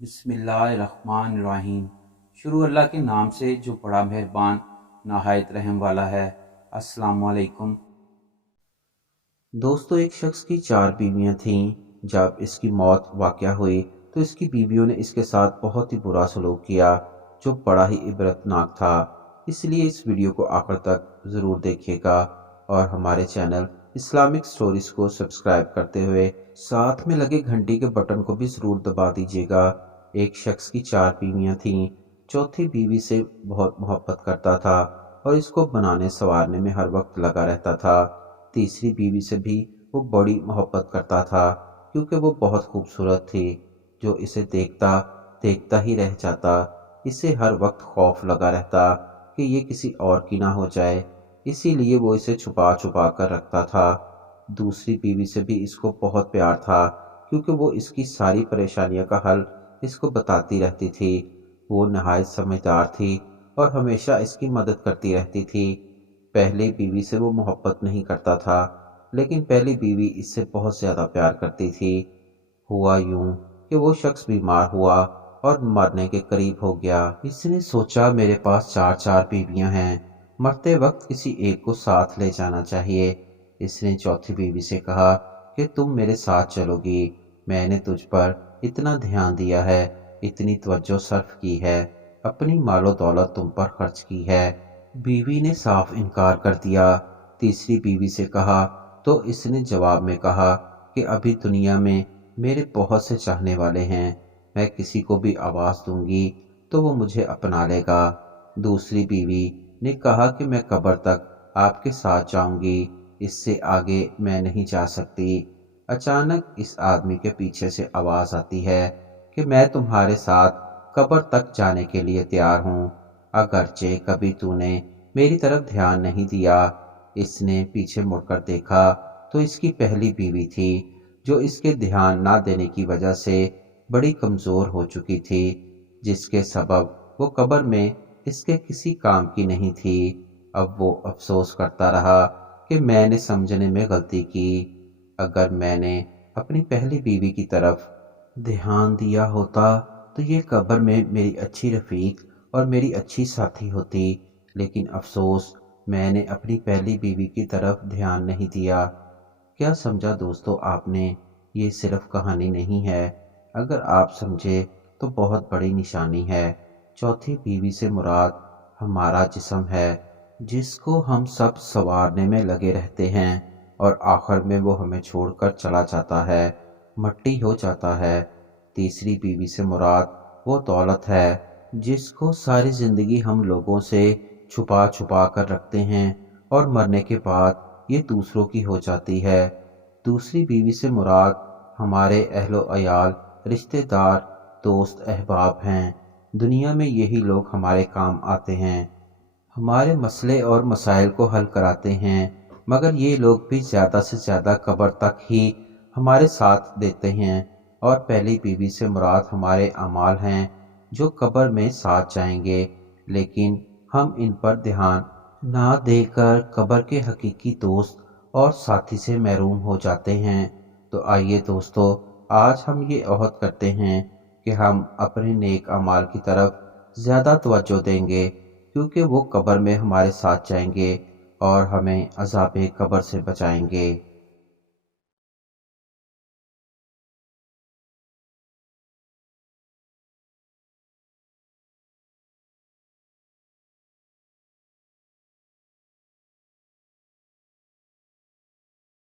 बिस्मिल्लाहिर्रहमानिर्रहीम। शुरू अल्लाह के नाम से जो बड़ा मेहरबान नहायत रहम वाला है। अस्सलाम वालेकुम। दोस्तों, एक शख्स की 4 बीवियां थीं। जब इसकी मौत वाक़या हुई तो इसकी बीवियों ने इसके साथ बहुत ही बुरा सलूक किया, जो बड़ा ही इबरतनाक था। इसलिए इस वीडियो को आखिर तक ज़रूर देखिएगा और हमारे चैनल इस्लामिक स्टोरीज़ को सब्सक्राइब करते हुए साथ में लगे घंटी के बटन को भी ज़रूर दबा दीजिएगा। एक शख्स की 4 बीवियां थीं। चौथी बीवी से बहुत मोहब्बत करता था और इसको बनाने संवारने में हर वक्त लगा रहता था। तीसरी बीवी से भी वो बड़ी मोहब्बत करता था, क्योंकि वो बहुत खूबसूरत थी, जो इसे देखता देखता ही रह जाता। इसे हर वक्त खौफ लगा रहता कि ये किसी और की ना हो जाए, इसीलिए वो इसे छुपा छुपा कर रखता था। दूसरी बीवी से भी इसको बहुत प्यार था, क्योंकि वो इसकी सारी परेशानियों का हल इसको बताती रहती थी। वो नहायत समझदार थी और हमेशा इसकी मदद करती रहती थी। पहली बीवी से वो मोहब्बत नहीं करता था, लेकिन पहली बीवी इससे बहुत ज़्यादा प्यार करती थी। हुआ यूं कि वो शख्स बीमार हुआ और मरने के करीब हो गया। इसने सोचा, मेरे पास 4 बीवियां हैं, मरते वक्त किसी एक को साथ ले जाना चाहिए। इसने चौथी बीवी से कहा कि तुम मेरे साथ चलोगी। मैंने तुझ पर इतना ध्यान दिया है, इतनी तवज्जो सर्फ की है, अपनी मालो दौलत तुम पर खर्च की है। बीवी ने साफ इनकार कर दिया। तीसरी बीवी से कहा तो इसने जवाब में कहा कि अभी दुनिया में मेरे बहुत से चाहने वाले हैं, मैं किसी को भी आवाज़ दूंगी तो वो मुझे अपना लेगा। दूसरी बीवी ने कहा कि मैं कब्र तक आपके साथ जाऊंगी, इससे आगे मैं नहीं जा सकती। अचानक इस आदमी के पीछे से आवाज़ आती है कि मैं तुम्हारे साथ कब्र तक जाने के लिए तैयार हूँ, अगरचे कभी तूने मेरी तरफ ध्यान नहीं दिया। इसने पीछे मुड़कर देखा तो इसकी पहली बीवी थी, जो इसके ध्यान ना देने की वजह से बड़ी कमज़ोर हो चुकी थी, जिसके सबब वो कब्र में इसके किसी काम की नहीं थी। अब वो अफसोस करता रहा कि मैंने समझने में गलती की। अगर मैंने अपनी पहली बीवी की तरफ ध्यान दिया होता तो ये कब्र में मेरी अच्छी रफ़ीक और मेरी अच्छी साथी होती, लेकिन अफसोस मैंने अपनी पहली बीवी की तरफ ध्यान नहीं दिया। क्या समझा दोस्तों आपने? ये सिर्फ कहानी नहीं है, अगर आप समझे तो बहुत बड़ी निशानी है। चौथी बीवी से मुराद हमारा जिस्म है, जिसको हम सब संवारने में लगे रहते हैं और आखिर में वो हमें छोड़कर चला जाता है, मट्टी हो जाता है। तीसरी बीवी से मुराद वो दौलत है जिसको सारी ज़िंदगी हम लोगों से छुपा छुपा कर रखते हैं और मरने के बाद ये दूसरों की हो जाती है। दूसरी बीवी से मुराद हमारे अहलो अयाल, रिश्तेदार, दोस्त, अहबाब हैं। दुनिया में यही लोग हमारे काम आते हैं, हमारे मसले और मसाइल को हल कराते हैं, मगर ये लोग भी ज़्यादा से ज़्यादा कब्र तक ही हमारे साथ देते हैं। और पहली बीवी से मुराद हमारे अमाल हैं, जो कब्र में साथ जाएंगे, लेकिन हम इन पर ध्यान ना देकर कब्र के हकीकी दोस्त और साथी से महरूम हो जाते हैं। तो आइए दोस्तों, आज हम ये अहद करते हैं कि हम अपने नेक अमाल की तरफ ज़्यादा तवज्जो देंगे, क्योंकि वो कब्र में हमारे साथ जाएंगे और हमें अज़ाब कब्र से बचाएंगे।